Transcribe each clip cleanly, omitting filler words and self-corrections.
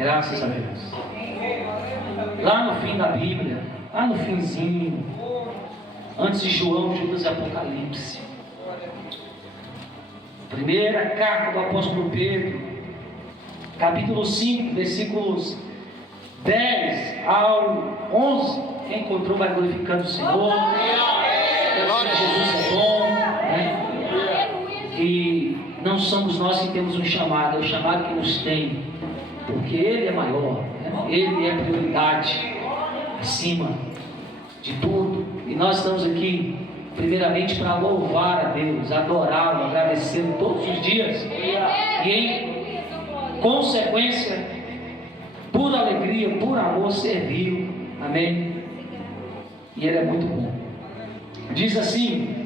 Graças a Deus. Lá no fim da Bíblia, lá no finzinho, antes de João, Judas e Apocalipse, primeira carta do apóstolo Pedro, capítulo 5, versículos 10 ao 11. Quem encontrou vai glorificando o Senhor. Jesus é bom, né? E não somos nós que temos um chamado, é o chamado que nos tem, porque Ele é maior, né? Ele é prioridade acima de tudo. E nós estamos aqui primeiramente para louvar a Deus, adorá-lo, agradecê-lo todos os dias, e em consequência, por alegria, por amor, servi-lo. Amém? E Ele é muito bom. Diz assim: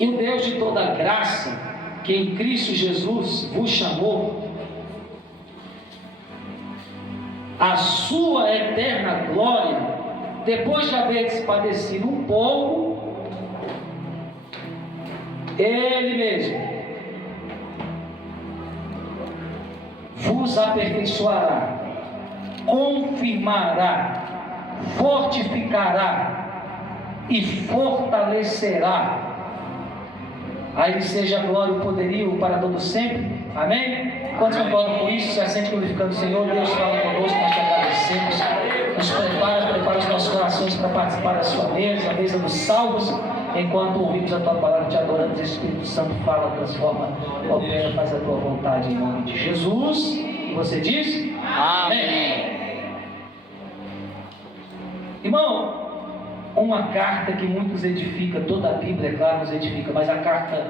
e o Deus de toda graça, que em Cristo Jesus vos chamou a sua eterna glória, depois de haver padecido um pouco, Ele mesmo vos aperfeiçoará, confirmará, fortificará e fortalecerá. A Ele seja a glória e o poderio para todo sempre. Amém? Quantos concordam com isso? Se assente glorificando o Senhor. Deus fala conosco, nós te agradecemos. Nos prepara os nossos corações para participar da sua mesa, a mesa dos salvos. Enquanto ouvimos a tua palavra, te adoramos. Espírito Santo fala, transforma, opera, faz a tua vontade em nome de Jesus. E você diz? Amém. Irmão, uma carta que muitos edifica, toda a Bíblia, é claro, nos edifica, mas a carta,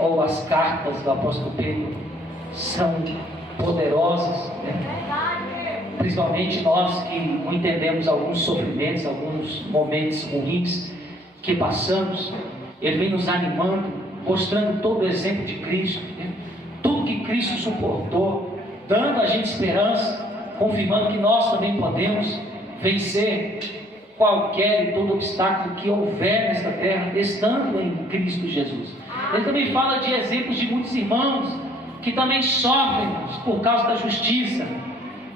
ou as cartas do apóstolo Pedro, são poderosas, né? Principalmente nós que não entendemos alguns sofrimentos, alguns momentos ruins que passamos. Ele vem nos animando, mostrando todo o exemplo de Cristo, né? Tudo que Cristo suportou, dando a gente esperança, confirmando que nós também podemos vencer qualquer e todo obstáculo que houver nesta terra, estando em Cristo Jesus. Ele também fala de exemplos de muitos irmãos que também sofrem por causa da justiça.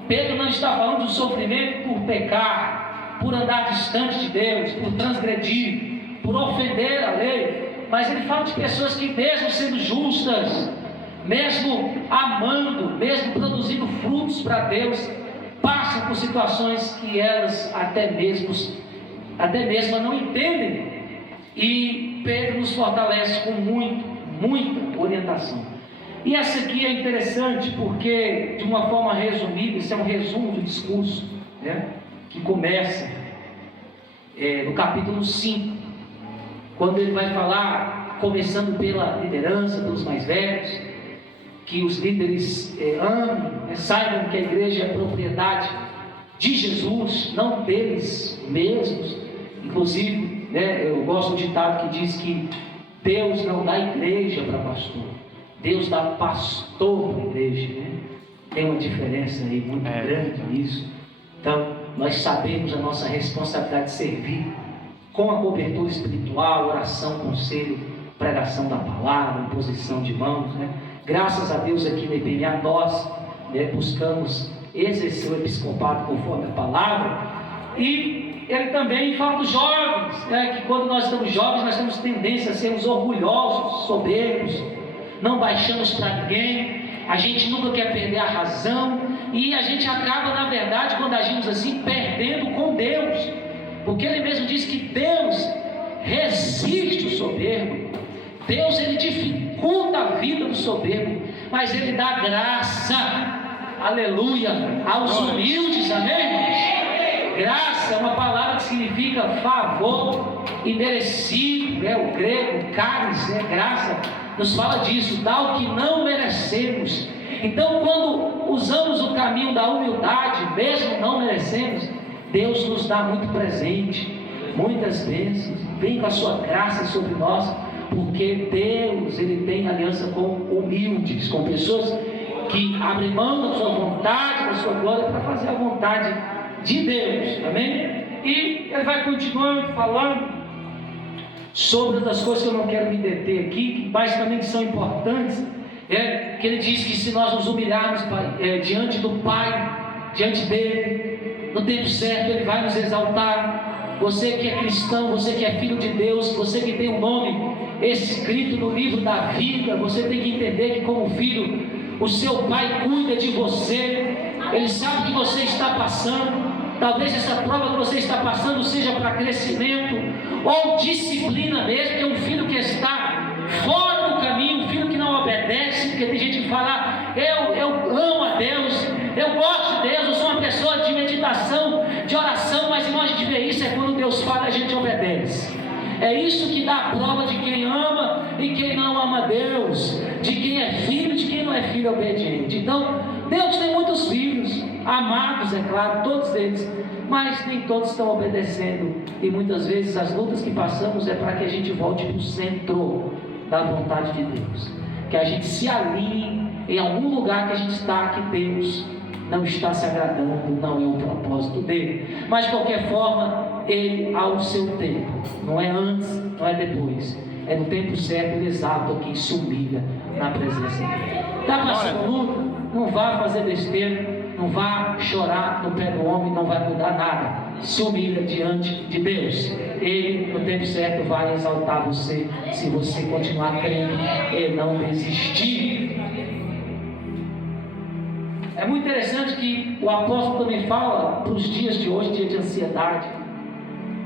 Pedro não está falando do sofrimento por pecar, por andar distante de Deus, por transgredir, por ofender a lei, mas ele fala de pessoas que, mesmo sendo justas, mesmo amando, mesmo produzindo frutos para Deus, passam por situações que elas até mesmo não entendem. E Pedro nos fortalece com muita orientação. E essa aqui é interessante porque, de uma forma resumida, isso é um resumo do discurso, né, que começa no capítulo 5, quando ele vai falar, começando pela liderança, pelos mais velhos, que os líderes amem, saibam que a igreja é propriedade de Jesus, não deles mesmos. Inclusive, né, eu gosto do ditado que diz que Deus não dá igreja para pastor, Deus dá pastor para a igreja, né? Tem uma diferença aí muito grande nisso. Então, nós sabemos a nossa responsabilidade de servir com a cobertura espiritual, oração, conselho, pregação da palavra, imposição de mãos, né? Graças a Deus aqui na IBMA nós, né, buscamos exercer o episcopado conforme a palavra. E ele também fala dos jovens, né, que quando nós estamos jovens nós temos tendência a sermos orgulhosos, soberbos, não baixamos para ninguém, a gente nunca quer perder a razão, e a gente acaba, na verdade, quando agimos assim, perdendo com Deus, porque Ele mesmo diz que Deus resiste o soberbo. Deus, Ele dificulta a vida do soberbo, mas Ele dá graça, aleluia, aos humildes, amém, irmãos? Graça é uma palavra que significa favor imerecido, o grego, caris, graça, nos fala disso, dá o que não merecemos. Então, quando usamos o caminho da humildade, mesmo não merecemos, Deus nos dá muito presente, muitas bênçãos, vem com a sua graça sobre nós, porque Deus, Ele tem aliança com humildes, com pessoas que abrem mão da sua vontade, da sua glória, para fazer a vontade de Deus, amém? E Ele vai continuando falando sobre outras coisas que eu não quero me deter aqui, mas também são importantes, Que ele diz que se nós nos humilharmos diante do Pai, diante dele, no tempo certo ele vai nos exaltar. Você que é cristão, você que é filho de Deus, você que tem um nome escrito no livro da vida, você tem que entender que como filho, o seu Pai cuida de você. Ele sabe o que você está passando. Talvez essa prova que você está passando seja para crescimento ou disciplina mesmo, que é um filho que está fora do caminho, um filho que não obedece, porque tem gente que fala, eu amo a Deus, eu gosto de Deus, eu sou uma pessoa de meditação, de oração, mas irmão, a gente vê isso, quando Deus fala, a gente obedece. É isso que dá a prova de quem ama e quem não ama Deus, de quem é filho e de quem não é filho obediente. Então, Deus tem muitos filhos, amados, é claro, todos eles, mas nem todos estão obedecendo. E muitas vezes as lutas que passamos é para que a gente volte para o centro da vontade de Deus, que a gente se alinhe em algum lugar que a gente está, que Deus não está se agradando, não é o propósito dele. Mas de qualquer forma, ele ao seu tempo, não é antes, não é depois, é no tempo certo, ele exalta quem se humilha na presença dele. Está passando luta? Não vá fazer besteira, não vá chorar no pé do homem, não vai mudar nada. Se humilha diante de Deus. Ele, no tempo certo, vai exaltar você, se você continuar crendo e não desistir. É muito interessante que o apóstolo também fala para os dias de hoje, dia de ansiedade.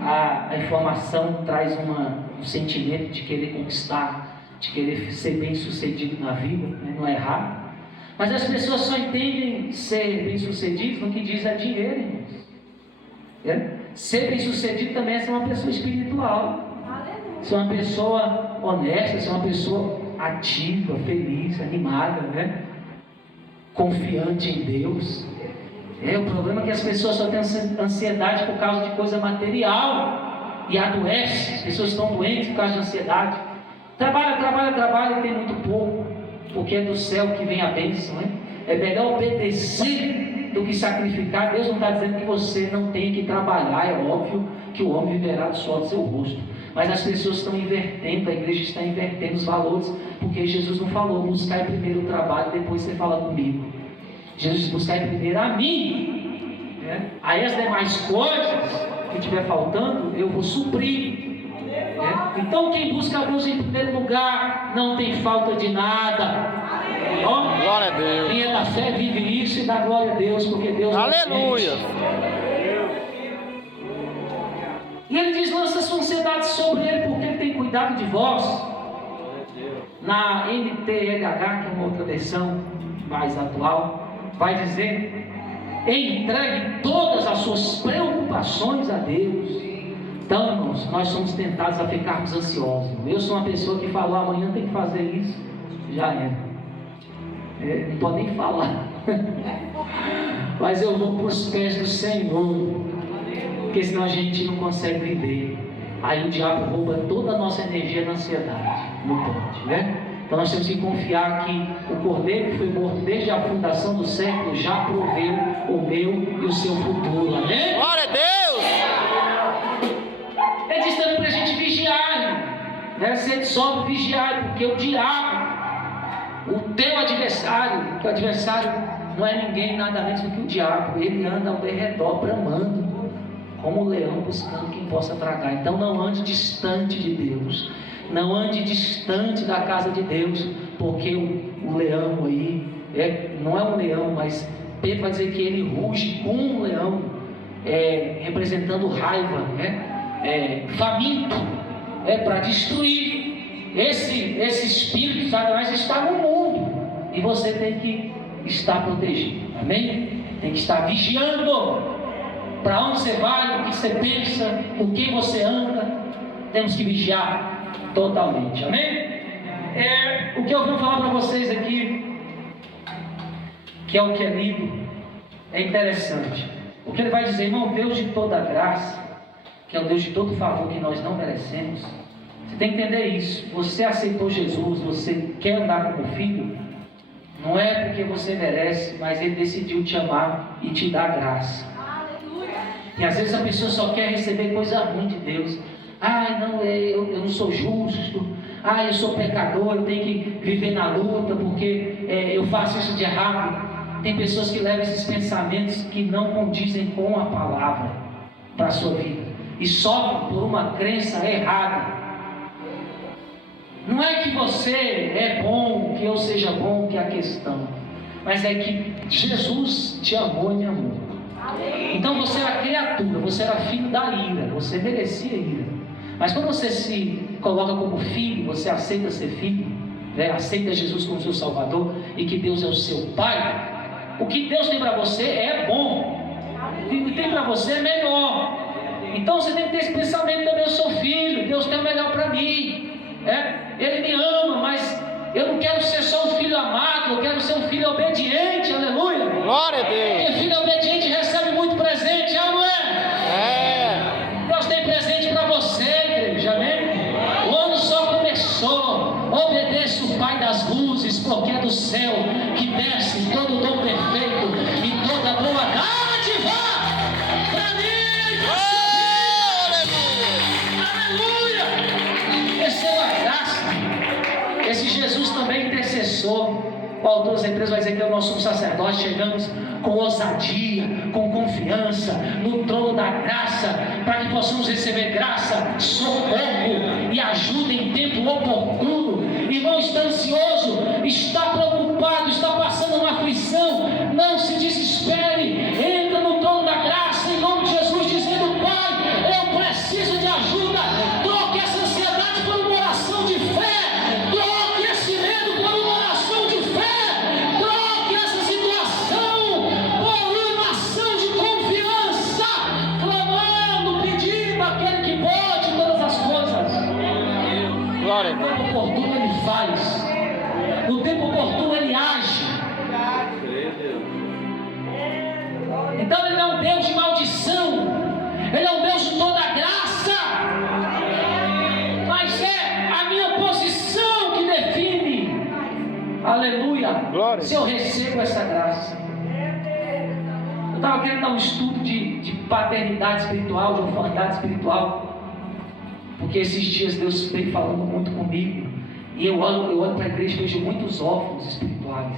A informação traz um sentimento de querer conquistar, de querer ser bem sucedido na vida, né? Não é errado. Mas as pessoas só entendem ser bem sucedidos no que diz a dinheiro, irmãos. Ser bem sucedido também é ser uma pessoa espiritual, ser uma pessoa honesta, ser uma pessoa ativa, feliz, animada, né? Confiante em Deus. O problema é que as pessoas só têm ansiedade por causa de coisa material e adoecem. As pessoas estão doentes por causa de ansiedade. Trabalha e tem muito pouco, porque é do céu que vem a bênção, né? É melhor obedecer do que sacrificar. Deus não está dizendo que você não tem que trabalhar. É óbvio que o homem viverá do sol do seu rosto, mas as pessoas estão invertendo, a igreja está invertendo os valores, porque Jesus não falou, buscai primeiro o trabalho, depois você fala comigo. Jesus disse, buscai primeiro a mim, aí as demais coisas que estiver faltando, eu vou suprir. Então quem busca a Deus em primeiro lugar, não tem falta de nada. Glória a Deus. Quem é da fé vive isso e dá glória a Deus, porque Deus aleluia. E ele diz, lança sua ansiedade sobre ele, porque ele tem cuidado de vós. Na NTLH, que é uma outra versão mais atual, vai dizer, entregue todas as suas preocupações a Deus. Então, irmãos, nós somos tentados a ficarmos ansiosos. Eu sou uma pessoa que falou, amanhã tem que fazer isso, já não pode nem falar. Mas eu vou para os pés do Senhor, porque senão a gente não consegue viver. Aí o diabo rouba toda a nossa energia na ansiedade. Não pode, né? Então nós temos que confiar que o Cordeiro que foi morto desde a fundação do século já proveu o meu e o seu futuro. Amém? Glória a Deus! Ele diz também para a gente vigiar, né? Ser sóbrio, vigiar, porque o diabo, o teu adversário, que o adversário não é ninguém nada menos do que o diabo, ele anda ao derredor bramando, como o leão buscando quem possa tragar. Então não ande distante de Deus, não ande distante da casa de Deus, porque o leão aí, não é um leão, mas Pedro vai dizer que ele ruge como um leão, representando raiva, faminto, para destruir. Esse espírito, Satanás, está no mundo, e você tem que estar protegido, amém? Tem que estar vigiando, para onde você vai, o que você pensa, com quem você anda, temos que vigiar totalmente, amém? O que eu vou falar para vocês aqui, que é o que é lido, é interessante, porque ele vai dizer, irmão, Deus de toda graça, que é o Deus de todo favor que nós não merecemos. Você tem que entender isso. Você aceitou Jesus, você quer andar como filho, não é porque você merece, mas Ele decidiu te amar e te dar graça. E às vezes a pessoa só quer receber coisa ruim de Deus. Não, eu não sou justo. eu sou pecador, eu tenho que viver na luta, porque eu faço isso de errado. Tem pessoas que levam esses pensamentos que não condizem com a palavra para a sua vida, e sofrem por uma crença errada. Não é que você é bom, que eu seja bom, que é a questão, mas é que Jesus te amou e me amou. Então você era criatura, você era filho da ira, você merecia ira. Mas quando você se coloca como filho, você aceita ser filho, aceita Jesus como seu Salvador, e que Deus é o seu Pai, o que Deus tem para você é bom, o que tem para você é melhor. Então você tem que ter esse pensamento também: eu sou filho, Deus tem o melhor para mim, Ele me ama, mas eu não quero ser só um filho amado, eu quero ser um filho obediente, aleluia. Glória a Deus. Porque filho obediente recebe muito presente, não é? Deus tem presente para você, igreja, amém? O ano só começou. Obedeça o Pai das luzes, porque é do céu que desce todo dom perfeito e toda boa dádiva para mim. Aleluia! Receba a graça. Esse Jesus também intercessor. O autor das empresas vai dizer que é o nosso sacerdote. Chegamos com ousadia, com confiança no trono da graça, para que possamos receber graça, socorro e ajuda em tempo oportuno. Irmão, está ansioso, está preocupado, está passando uma aflição, não se desespere, entra no trono da graça em nome de Jesus, dizendo: Pai, eu preciso de ajuda. Troque essa ansiedade por uma oração de fé, troque esse medo por uma oração de fé, troque essa situação por uma ação de confiança, clamando, pedindo àquele que pode todas as coisas. Glória a No Deus. tempo oportuno Ele faz, no tempo oportuno Ele age. Então Ele não é um Deus de maldição, Ele é um Deus de toda graça, mas é a minha posição que define, aleluia, Glória. se eu recebo essa graça. Eu estava querendo dar um estudo de paternidade espiritual, de orfandade espiritual, porque esses dias Deus veio falando muito comigo, e eu olho para a igreja e vejo muitos órfãos espirituais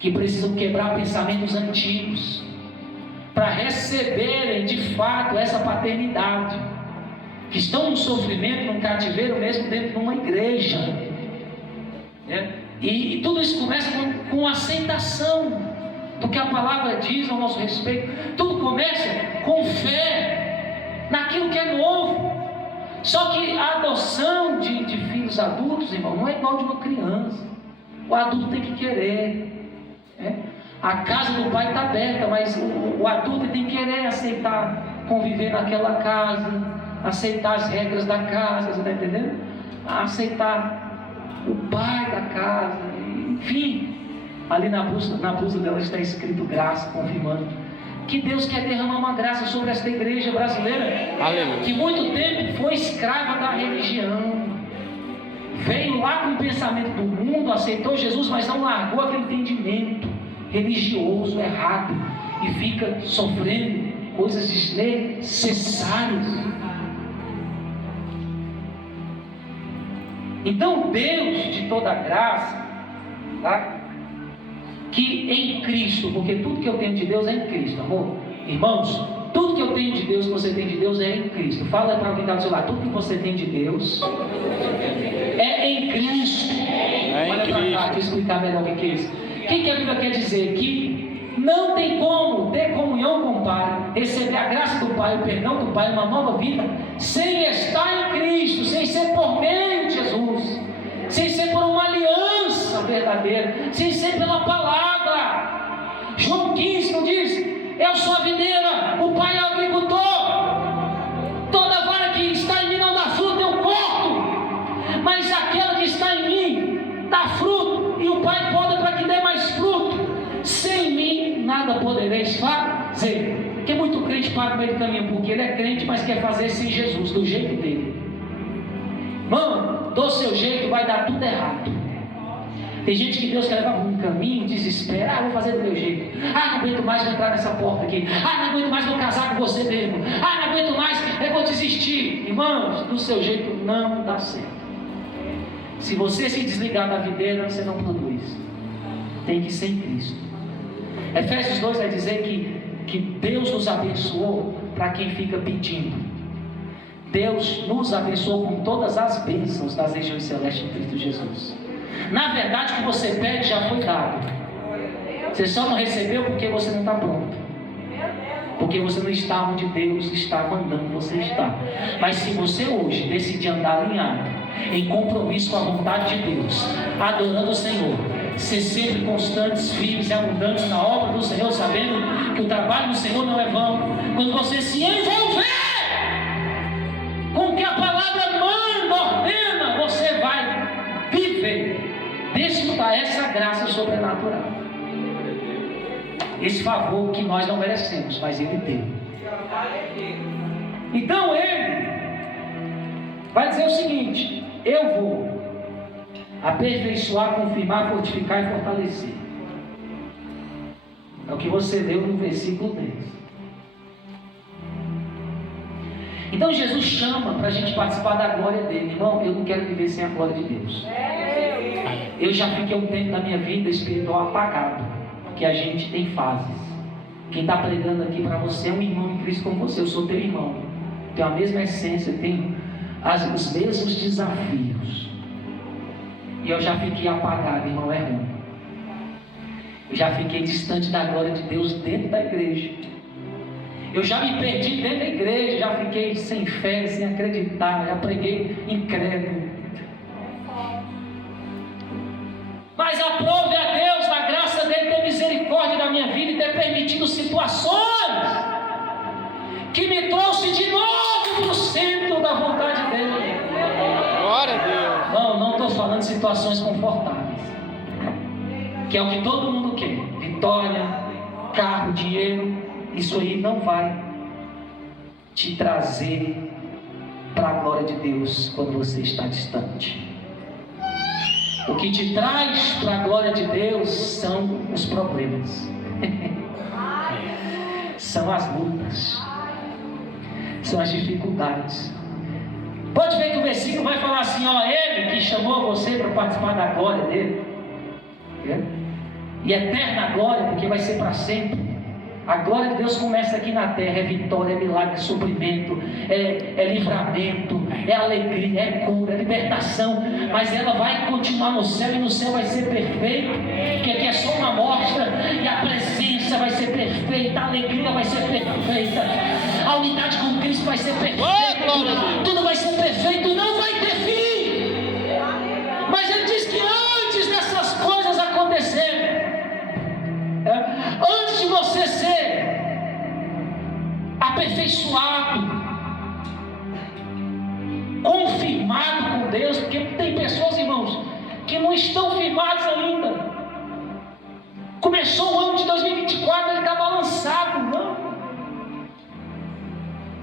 que precisam quebrar pensamentos antigos para receberem de fato essa paternidade, que estão no sofrimento, num cativeiro, mesmo dentro de uma igreja, e tudo isso começa com aceitação do que a palavra diz ao nosso respeito. Tudo começa com fé naquilo que é novo. Só que a adoção de filhos adultos, irmão, não é igual de uma criança. O adulto tem que querer, A casa do pai está aberta, mas o adulto tem que querer aceitar conviver naquela casa, aceitar as regras da casa, você está entendendo? Aceitar o pai da casa, enfim. Ali na blusa dela está escrito graça, confirmando que Deus quer derramar uma graça sobre esta igreja brasileira, Aleluia. que muito tempo foi escrava da religião, veio lá com o pensamento do mundo, aceitou Jesus, mas não largou aquele entendimento religioso errado, e fica sofrendo coisas desnecessárias. Então Deus de toda graça, que em Cristo, porque tudo que eu tenho de Deus é em Cristo, amor. Irmãos, tudo que eu tenho de Deus, que você tem de Deus, é em Cristo. Fala para alguém que está do seu lado: tudo que você tem de Deus é em Cristo. Olha para cá, deixa eu explicar melhor o que é isso. O que a Bíblia quer dizer? Que não tem como ter comunhão com o Pai, receber a graça do Pai, o perdão do Pai, uma nova vida, sem estar em Cristo, sem ser por meio de Jesus, sem ser por uma aliança verdadeira, sem ser pela palavra. João 15 não diz: eu sou a videira, o Pai é o agricultor, toda vara que está em mim não dá fruto, eu corto, mas aquela que está em mim dá fruto, e o Pai poda para que dê mais fruto. Sem mim nada podereis fazer. Porque muito crente para no meio do caminho, porque ele é crente, mas quer fazer sem Jesus, do jeito dele. Mano, do seu jeito vai dar tudo errado. Tem gente que Deus quer levar por um caminho, desespera: vou fazer do meu jeito, não aguento mais, vou entrar nessa porta aqui, não aguento mais, vou casar com você mesmo, não aguento mais, eu vou desistir. Irmãos, do seu jeito não dá certo. Se você se desligar da videira, você não produz. Tem que ser em Cristo. Efésios 2 vai dizer que Deus nos abençoou para quem fica pedindo. Deus nos abençoou com todas as bênçãos das regiões celestes em Cristo Jesus. Na verdade, o que você pede já foi dado. Você só não recebeu porque você não está pronto. Porque você não está onde Deus está mandando você estar. Mas se você hoje decidir andar alinhado, em compromisso com a vontade de Deus, adorando o Senhor, ser sempre constantes, firmes e abundantes na obra do Senhor, sabendo que o trabalho do Senhor não é vão, quando você se envolver com o que a palavra manda, ordena, você vai viver, desfrutar essa graça sobrenatural, esse favor que nós não merecemos, mas Ele deu. Então Ele vai dizer o seguinte: eu vou aperfeiçoar, confirmar, fortificar e fortalecer. É o que você leu no versículo 10. Então Jesus chama para a gente participar da glória dele. Irmão, eu não quero viver sem a glória de Deus. Eu já fiquei um tempo da minha vida espiritual apagado, porque a gente tem fases. Quem está pregando aqui para você é um irmão em Cristo como você. Eu sou teu irmão, tenho a mesma essência, tenho os mesmos desafios. E eu já fiquei apagado, irmão, é ruim. Eu já fiquei distante da glória de Deus dentro da igreja. Eu já me perdi dentro da igreja, já fiquei sem fé, sem acreditar, já preguei incrédulo. Mas aprove a Deus, na graça dele, ter misericórdia da minha vida e ter permitido situações que me trouxe de novo para o centro da vontade dele. Glória a Deus. Não estou falando de situações confortáveis, que é o que todo mundo quer: vitória, carro, dinheiro. Isso aí não vai te trazer para a glória de Deus quando você está distante. O que te traz para a glória de Deus são os problemas, são as lutas, são as dificuldades. Pode ver que o versículo vai falar assim: ó, Ele que chamou você para participar da glória dele, e eterna glória, porque vai ser para sempre. A glória de Deus começa aqui na terra, é vitória, é milagre, é suprimento, é livramento, é alegria, é cura, é libertação, mas ela vai continuar no céu, e no céu vai ser perfeito, porque aqui é só uma amostra, e a presença vai ser perfeita, a alegria vai ser perfeita, a unidade com Cristo vai ser perfeita, tudo vai ser perfeito, não vai ter fim. Mas ele diz que antes dessas coisas acontecerem, antes de você ser aperfeiçoado, confirmado com Deus, porque tem pessoas, irmãos, que não estão firmados ainda. Começou o ano de 2024, ele está balançado. Não,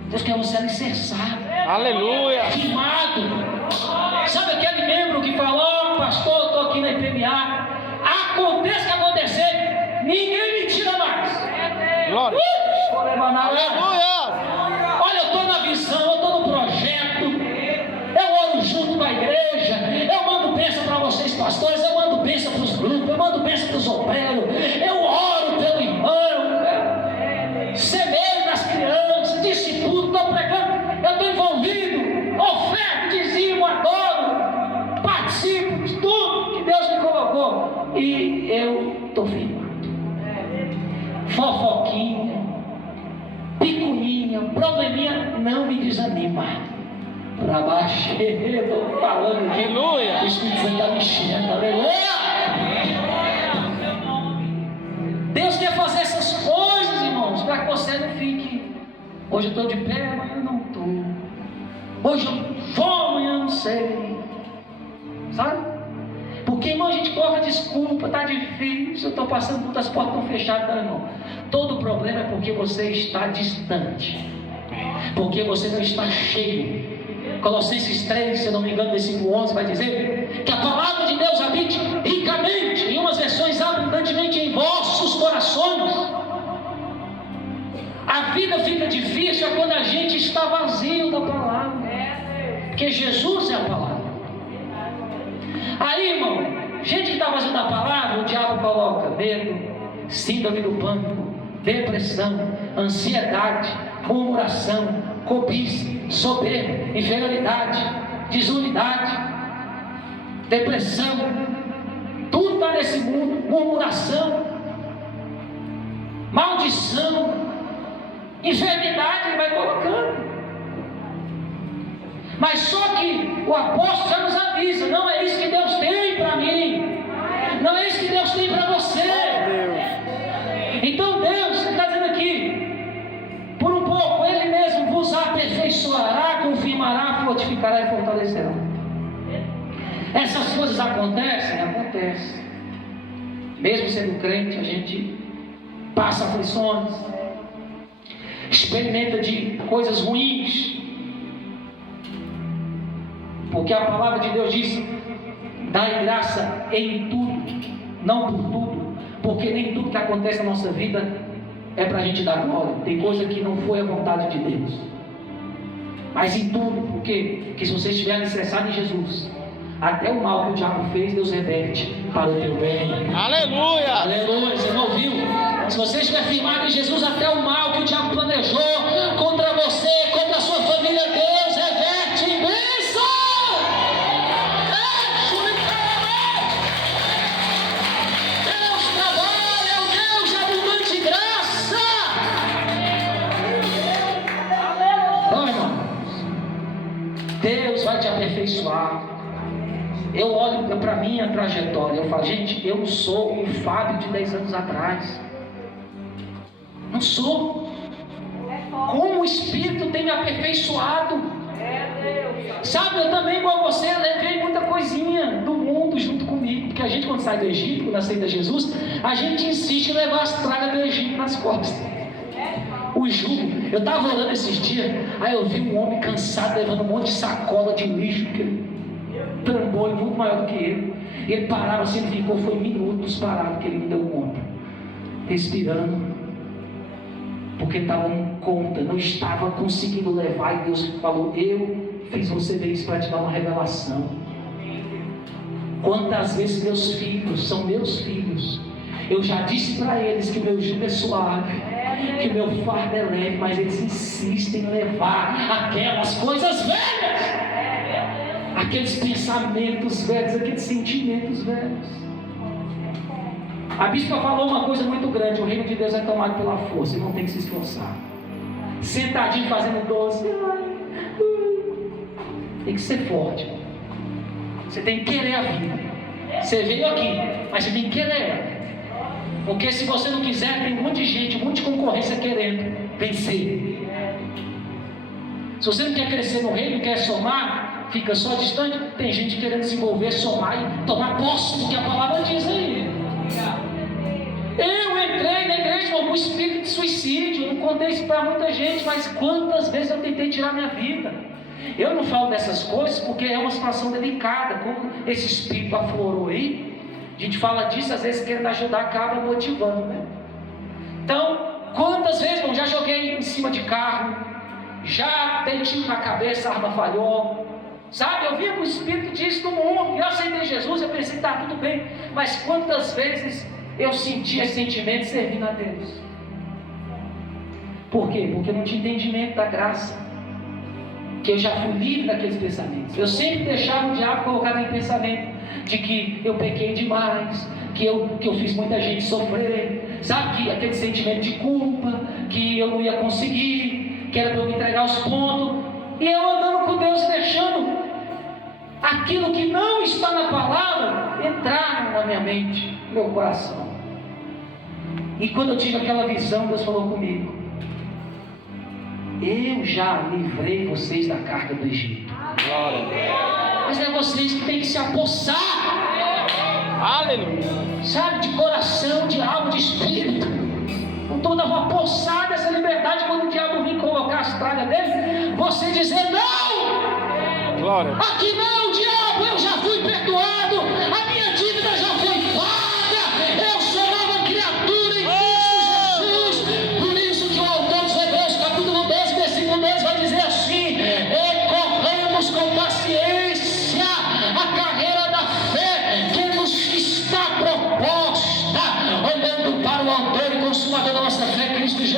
Deus quer você alicerçado, Aleluia, firmado. Sabe aquele membro que falou: pastor, eu estou aqui na IPMA, aconteça o que acontecer, ninguém me tira mais. glória, Aleluia. Olha, eu estou na visão, eu estou no projeto, eu oro junto com a igreja, eu mando bênção para vocês pastores, eu mando bênção para os grupos, eu mando bênção para os obreiros, eu oro pelo irmão, semeio nas crianças, discipulo, estou pregando, eu estou envolvido, oferta, dizimo, adoro, participo de tudo que Deus me colocou, e eu estou firmado. Fofoquinha, picuinha, probleminha, não me desanima. Para baixo, estou falando, aleluia, o Espírito Santo está me enchendo, aleluia. Deus quer fazer essas coisas, irmãos, para que você não fique: hoje eu estou de pé, amanhã não estou. Hoje eu vou, amanhã não sei. Sabe? Porque, irmão, a gente coloca desculpa, está difícil, eu estou passando por as portas estão fechadas. Não, irmão. Todo problema é porque você está distante, porque você não está cheio. Colossenses 3, se eu não me engano, versículo 11, vai dizer que a palavra de Deus habite ricamente, em umas versões abundantemente, em vossos corações. A vida fica difícil quando a gente está vazio da palavra, porque Jesus é a palavra. Aí, irmão, gente que está fazendo a palavra, o diabo coloca medo, síndrome do pânico, depressão, ansiedade, murmuração, cobiça, soberba, inferioridade, desunidade, depressão. Tudo está nesse mundo. Murmuração, maldição, enfermidade, ele vai colocando. Mas só que o apóstolo já nos avisa: não é isso que Deus tem para mim, não é isso que Deus tem para você. Então Deus está dizendo aqui, por um pouco Ele mesmo vos aperfeiçoará, confirmará, fortificará e fortalecerá. Essas coisas acontecem. Mesmo sendo crente, a gente passa aflições, experimenta de coisas ruins, porque a palavra de Deus diz: dai graça em tudo, não por tudo, porque nem tudo que acontece na nossa vida é para a gente dar glória. Tem coisa que não foi a vontade de Deus, mas em tudo, porque se você estiver alicerçado em Jesus, até o mal que o diabo fez, Deus reverte para o teu bem. Aleluia! Aleluia! Você não ouviu? Se você estiver firmado em Jesus, até o mal que o diabo planejou contra você, contra a sua família, Deus reverte em bênção. Deus trabalha, é o Deus de abundante graça. Então, irmãos, Deus vai te aperfeiçoar. Eu olho para a minha trajetória, eu falo: gente, eu não sou o Fábio de 10 anos atrás. Não sou. Como o Espírito tem me aperfeiçoado. Sabe, eu também, igual você, levei muita coisinha do mundo junto comigo. Porque a gente, quando sai do Egito, quando aceita Jesus, a gente insiste em levar as pragas do Egito nas costas. O jugo. Eu estava orando esses dias, aí eu vi um homem cansado levando um monte de sacola de lixo, trambolho muito maior do que ele. Ele parava assim, ele ficou, foi minutos parado, que ele me deu conta, respirando, porque ele estava em conta, não estava conseguindo levar. E Deus falou: eu fiz você ver isso para te dar uma revelação. Quantas vezes meus filhos são meus filhos, eu já disse para eles que o meu jugo é suave, que o meu fardo é leve, mas eles insistem em levar aquelas coisas velhas, aqueles pensamentos velhos, aqueles sentimentos velhos. A bispa falou uma coisa muito grande: o reino de Deus é tomado pela força, e não tem que se esforçar. Sentadinho fazendo doce, tem que ser forte. Você tem que querer a vida. Você veio aqui, mas você tem que querer. Porque se você não quiser, tem um monte de gente, um monte de concorrência querendo vencer. Se você não quer crescer no reino, não quer somar, fica só distante. Tem gente querendo se envolver, somar e tomar posse do que a palavra diz aí. Eu entrei na igreja com um espírito de suicídio. Eu não contei isso para muita gente, mas quantas vezes eu tentei tirar minha vida. Eu não falo dessas coisas porque é uma situação delicada. Como esse espírito aflorou aí, a gente fala disso, às vezes querendo ajudar, acaba motivando, né? Então, quantas vezes eu já joguei em cima de carro, já dei tiro na cabeça, a arma falhou. Sabe, eu via que o Espírito diz do mundo, eu aceitei Jesus, eu pensei que está tudo bem. Mas quantas vezes eu senti esse sentimento servindo a Deus? Por quê? Porque eu não tinha entendimento da graça, que eu já fui livre daqueles pensamentos. Eu sempre deixava o diabo colocar aquele pensamento de que eu pequei demais, que eu fiz muita gente sofrer, sabe, que aquele sentimento de culpa, que eu não ia conseguir, que era para eu me entregar aos pontos. E eu andando com Deus, deixando aquilo que não está na palavra entrar na minha mente, no meu coração. E quando eu tive aquela visão, Deus falou comigo: eu já livrei vocês da carga do Egito. Mas é vocês que têm que se apossar. Aleluia. Sabe, de coração, de alma, de espírito. Com toda uma poçada dessa liberdade, quando o diabo vir colocar as pragas dele, você dizer: não! Glória. Aqui não, diabo, eu já fui perdoado, a minha dívida já foi paga, eu sou nova criatura em Cristo Jesus. Por isso que o autor dos Hebreus, capítulo 12, versículo 10, vai dizer assim: e corremos com paciência a carreira da fé,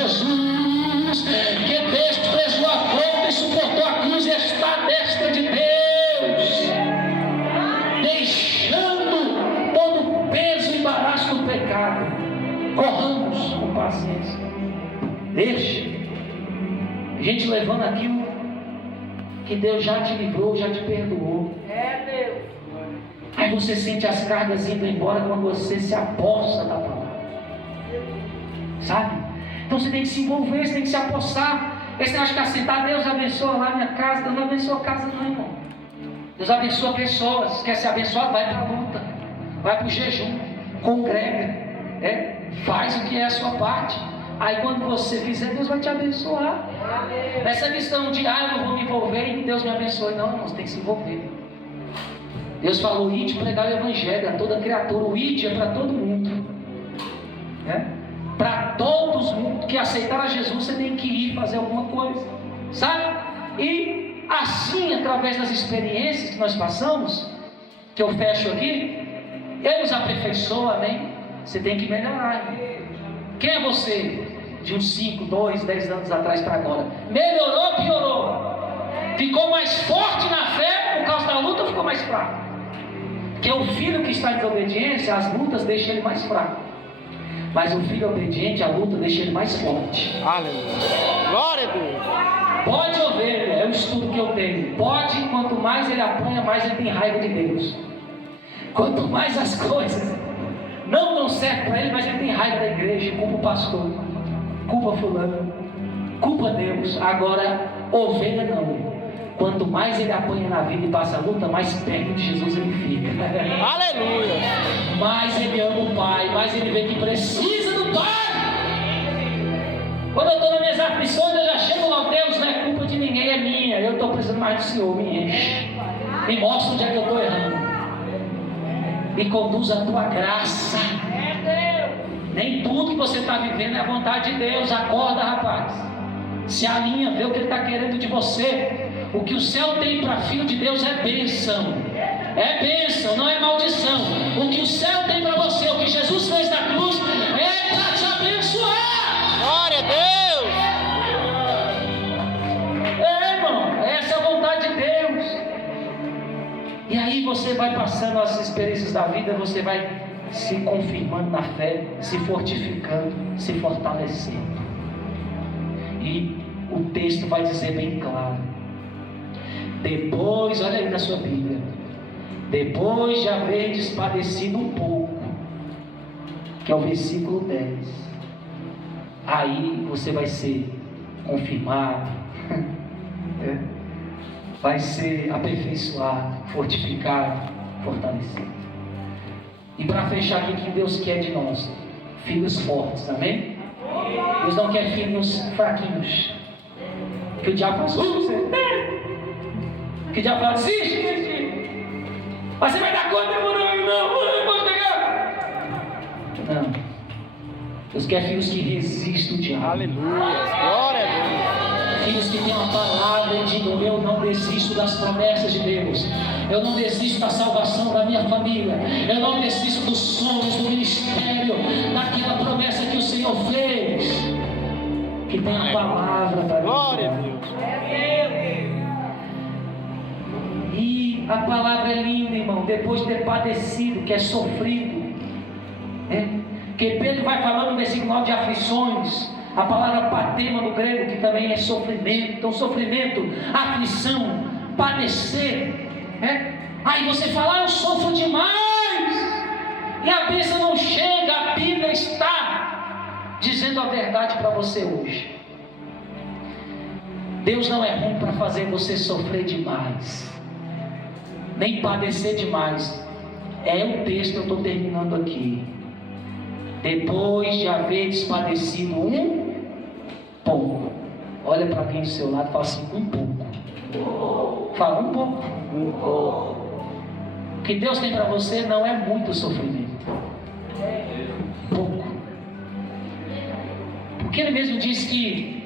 Jesus, que desprezou a afronta e suportou a cruz e está à destra de Deus, deixando todo o peso e embaraço do pecado. Corramos com paciência. Deixe a gente levando aquilo que Deus já te livrou, já te perdoou. Deus. Aí você sente as cargas indo embora quando você se aposta da palavra. Sabe? Então você tem que se envolver, você tem que se apossar. Esse negócio de ficar sentado, Deus abençoa lá minha casa. Deus não abençoa a casa não, irmão. Deus abençoa pessoas. Quer ser abençoado? Vai para a luta, vai para o jejum, congrega, faz o que é a sua parte. Aí quando você fizer, Deus vai te abençoar. Essa questão de eu não vou me envolver e Deus me abençoe. Não, irmão, você tem que se envolver. Deus falou, ide pregar o evangelho a toda criatura. O ide é para todo mundo, para todos que aceitaram a Jesus. Você tem que ir fazer alguma coisa, sabe? E assim, através das experiências que nós passamos, que eu fecho aqui, Ele nos aperfeiçoa, amém? Você tem que melhorar, irmão. Quem é você de uns 5, 2, 10 anos atrás para agora? Melhorou ou piorou? Ficou mais forte na fé por causa da luta ou ficou mais fraco? Porque o filho que está em desobediência, as lutas deixam ele mais fraco. Mas o filho obediente, a luta deixa ele mais forte. Aleluia. Glória a Deus. Pode ouvir, é o estudo que eu tenho. Pode, quanto mais ele apanha, mais ele tem raiva de Deus. Quanto mais as coisas não dão certo para ele, mas ele tem raiva da igreja, culpa o pastor, culpa fulano, culpa Deus. Agora, ovelha não. Quanto mais ele apanha na vida e passa a luta, mais perto de Jesus ele fica. Aleluia. Mais ele ama o Pai, mais ele vê que precisa do Pai. Quando eu estou nas minhas aflições, eu já chego lá, Deus, não é culpa de ninguém, é minha. Eu estou precisando mais do Senhor, me enche. Me mostra onde é que eu estou errando. Me conduz a tua graça. Nem tudo que você está vivendo é a vontade de Deus. Acorda, rapaz. Se alinha, vê o que Ele está querendo de você. O que o céu tem para filho de Deus é bênção. É bênção, não é maldição. O que o céu tem para você, o que Jesus fez na cruz, é para te abençoar. Glória a Deus. Irmão, essa é a vontade de Deus. E aí você vai passando as experiências da vida, você vai se confirmando na fé, se fortificando, se fortalecendo. E o texto vai dizer bem claro. Depois, olha aí na sua Bíblia, depois de haver padecido um pouco, que é o versículo 10, aí você vai ser confirmado, vai ser aperfeiçoado, fortificado, fortalecido. E para fechar aqui, o que Deus quer de nós? Filhos fortes, amém? Deus não quer filhos fraquinhos, que o diabo faz, que o diabo fala, sim, mas você vai dar conta, não pode pegar. Não. Deus quer filhos que resistam o diabo. Aleluia. Glória a Deus. Filhos que têm uma palavra e digam, eu não desisto das promessas de Deus. Eu não desisto da salvação da minha família. Eu não desisto dos sonhos, do ministério, daquela promessa que o Senhor fez. Que tem a palavra para Glória a Deus. Deus. E a palavra é linda, irmão. Depois de ter padecido, que é sofrido, que Pedro vai falando no versículo 9 de aflições. A palavra patema no grego, que também é sofrimento. Então sofrimento, aflição, padecer. Aí você fala, eu sofro demais, e a bênção não chega. A Bíblia está dizendo a verdade para você hoje. Deus não é ruim para fazer você sofrer demais, nem padecer demais. É o texto que eu estou terminando aqui. Depois de haver padecido um pouco. Olha para quem do seu lado e fala assim, um pouco. Fala um pouco. Um pouco. O que Deus tem para você não é muito sofrimento. Pouco. Porque Ele mesmo diz que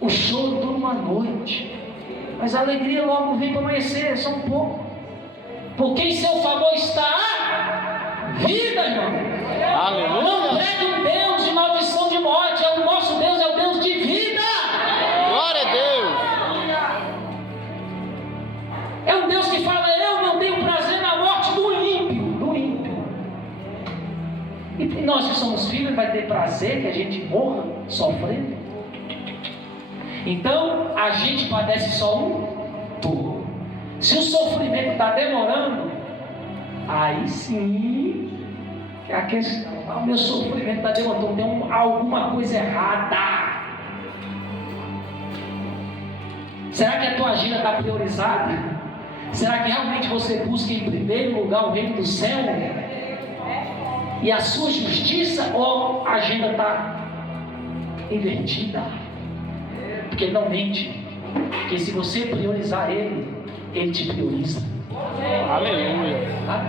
o choro dura uma noite, mas a alegria logo vem para amanhecer, é só um pouco. Porque em seu favor está a vida, irmão. Aleluia. Não pregue um Deus de maldição de morte. O nosso Deus E nós que somos filhos, Ele vai ter prazer que a gente morra sofrendo. Então, a gente padece só um pouco. Se o sofrimento está demorando, aí sim é a questão. O meu sofrimento está demorando, tem alguma coisa errada. Será que a tua agenda está priorizada? Será que realmente você busca em primeiro lugar o reino do céu e a sua justiça, ou a agenda está invertida? Porque Ele não mente. Porque se você priorizar Ele, Ele te prioriza. Aleluia. Tá?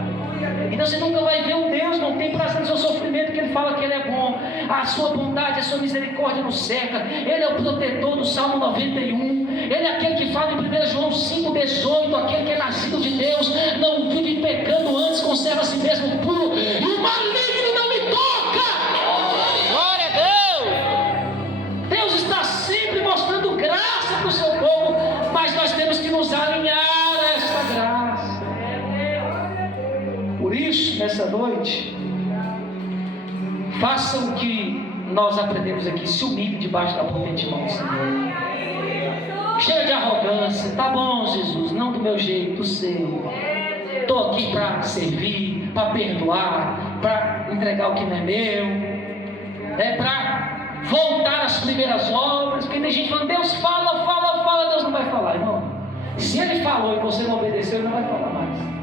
Então você nunca vai ver um Deus, não tem prazer no seu sofrimento, que Ele fala que Ele é bom. A sua bondade, a sua misericórdia nos cerca. Ele é o protetor do Salmo 91. Ele é aquele que fala em 1 João 5,18. Aquele que é nascido de Deus não vive pecando, antes conserva a si mesmo puro, e o maligno não lhe toca. Glória a Deus. Deus está sempre mostrando graça para o seu povo, mas nós temos que nos alinhar a esta graça. Por isso, nessa noite, façam o que nós aprendemos aqui: se humilhe debaixo da potente mão do Senhor. Cheio de arrogância: tá bom, Jesus, não do meu jeito, do seu. Estou aqui para servir, para perdoar, para entregar o que não é meu, para voltar às primeiras obras. Porque tem gente falando: Deus fala, fala, fala. Deus não vai falar, irmão. Se Ele falou e você não obedeceu, Ele não vai falar mais.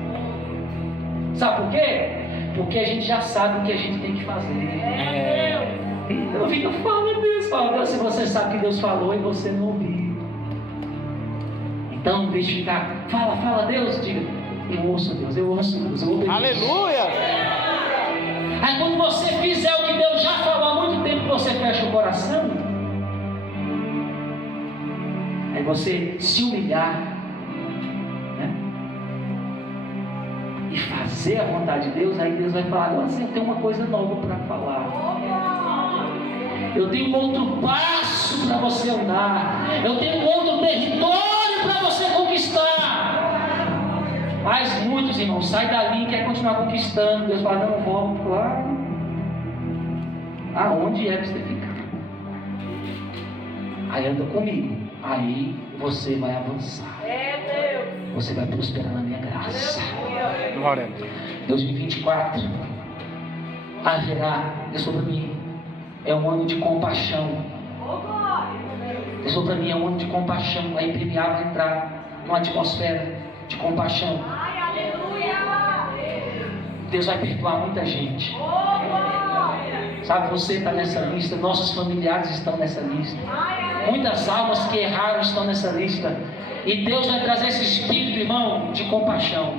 Sabe por quê? Porque a gente já sabe o que a gente tem que fazer. Então fica: fala Deus, fala Deus. Se você sabe que Deus falou e você não ouviu, então em vez de ficar: fala, fala Deus, diga: eu ouço Deus, eu ouço Deus, eu obedeço. Aleluia. Aí quando você fizer o que Deus já falou há muito tempo, você fecha o coração. Aí você se humilhar, né? E fazer a vontade de Deus. Aí Deus vai falar: agora você tem uma coisa nova para falar. Eu tenho um outro passo para você andar. Eu tenho um outro território para você conquistar. Mas muitos irmãos saem dali e querem continuar conquistando. Deus fala: não, volta lá. Aonde é que você ficar? Aí anda comigo. Aí você vai avançar. Você vai prosperar na minha graça. Glória a Deus. 2024 haverá, Deus falou para mim, é um ano de compaixão. Deus falou para mim: é um ano de compaixão. A IPMA vai entrar numa atmosfera de compaixão. Deus vai perdoar muita gente. Sabe, você está nessa lista, nossos familiares estão nessa lista, muitas almas que erraram estão nessa lista. E Deus vai trazer esse espírito, irmão, de compaixão.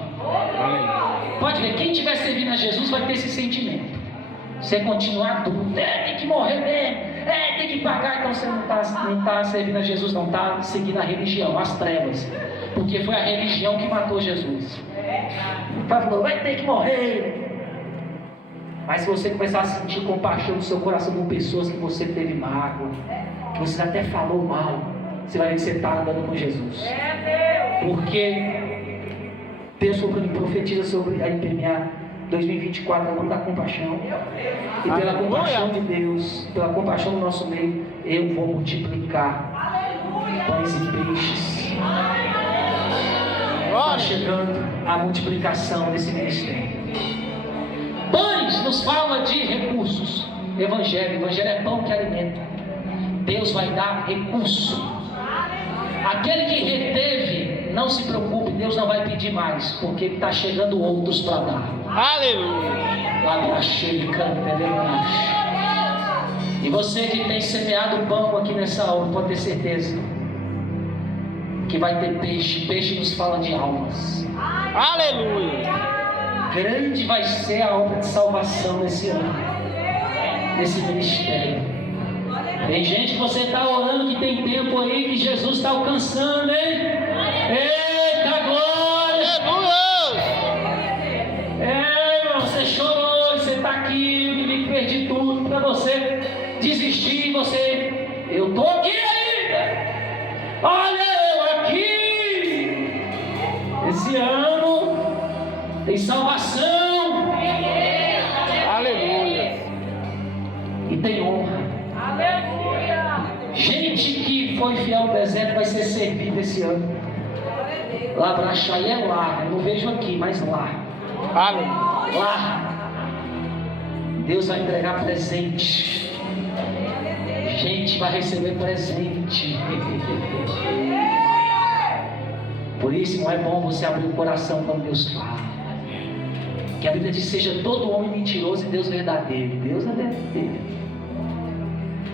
Pode ver, quem estiver servindo a Jesus vai ter esse sentimento. Você continuar duro: tem que morrer mesmo, tem que pagar. Então você não está servindo a Jesus, não está seguindo a religião, as trevas. Porque foi a religião que matou Jesus. O pai falou: vai ter que morrer. Mas se você começar a sentir compaixão no seu coração por pessoas que você teve mágoa, que você até falou mal, você vai ver que você está andando com Jesus. Porque Deus profetiza sobre a IPMA 2024, é o ano da compaixão. E pela compaixão de Deus, pela compaixão do nosso meio, eu vou multiplicar pães e peixes. Está chegando a multiplicação desse ministério. Pães nos fala de recursos. Evangelho é pão que alimenta. Deus vai dar recurso. Aquele que reteve, não se preocupe, Deus não vai pedir mais, porque está chegando outros para dar. Aleluia. E você que tem semeado pão aqui nessa hora, pode ter certeza que vai ter peixe. Peixe nos fala de almas. Aleluia. Grande vai ser a obra de salvação nesse ano, nesse ministério. Tem gente que você está orando, que tem tempo aí, que Jesus está alcançando, hein? Eita glória! Irmão, você chorou, você está aqui, eu me perdi tudo para você desistir. Eu estou aqui ainda. Olha eu aqui. Esse ano tem salvação. Aleluia. e tem honra. Aleluia! Gente que foi fiel ao deserto vai ser servido esse ano. Labraxai é lá, eu não vejo aqui, mas lá. Aleluia. Lá. Deus vai entregar presente. Gente vai receber presente. Por isso não é bom você abrir o coração quando Deus fala. Que a Bíblia diz: seja todo homem mentiroso e Deus verdadeiro. Deus é verdadeiro.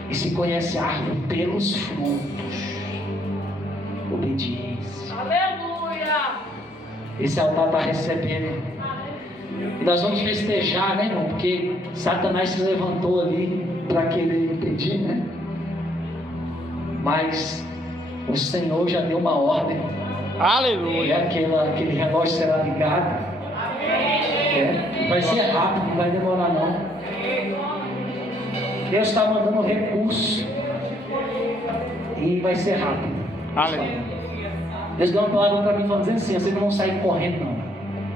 E se conhece a árvore pelos frutos. Obediência. Aleluia! Esse altar está recebendo. E nós vamos festejar, né, irmão? Porque Satanás se levantou ali para querer impedir, né? Mas o Senhor já deu uma ordem. E Aleluia. aquele relógio será ligado. Vai ser rápido, não vai demorar não. Deus está mandando recurso. E vai ser rápido. Aleluia. Deus deu uma palavra para mim falando assim: vocês não vão sair correndo não.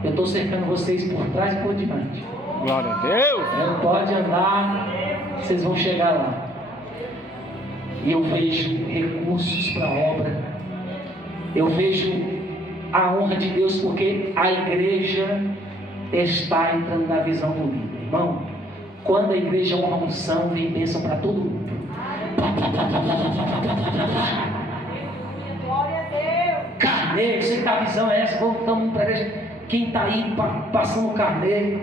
Eu estou cercando vocês por trás e por diante. Glória a Deus. Não pode andar, vocês vão chegar lá. E eu vejo recursos para a obra. Eu vejo a honra de Deus, porque a igreja está entrando na visão do líder. Irmão, quando a igreja honra a unção, vem bênção para todo mundo. Glória a Deus! Carneiro, sei que a visão é essa. Voltamos para a igreja. Quem está aí passando carneiro,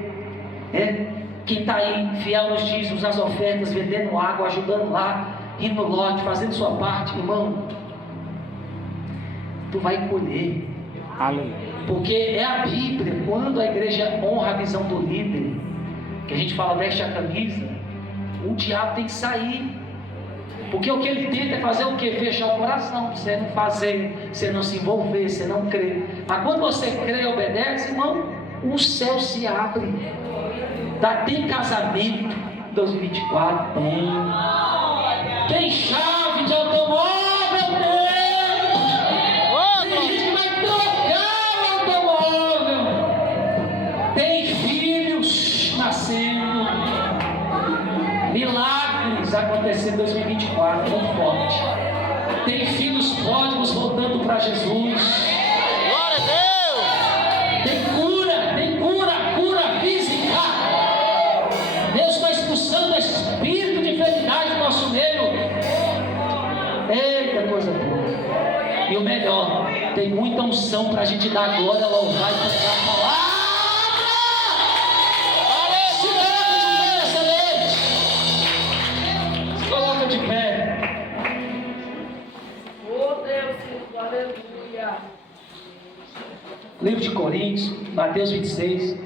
quem está aí fiel nos dízimos, nas ofertas, vendendo água, ajudando lá, indo no lote, fazendo sua parte, irmão, tu vai colher. Aleluia. Porque é a Bíblia, quando a igreja honra a visão do líder, que a gente fala veste a camisa, o diabo tem que sair. Porque o que ele tenta é fazer o que? Fechar o coração, você não fazer, você não se envolver, você não crer. Mas quando você crê e obedece, irmão, o céu se abre. Tem casamento 2024? Tem chave de automóvel? Tem gente que vai trocar o automóvel. Tem filhos nascendo. Milagres acontecendo em 2024, muito forte. Tem filhos pródigos voltando para Jesus. Glória a Deus. Tem cura física. Deus está expulsando o espírito de enfermidade do nosso meio. Eita, coisa boa. E o melhor, tem muita unção para a gente dar glória, louvar e pregar a palavra. De pé. Oh Deus, aleluia! Livro de Coríntios, Mateus 26.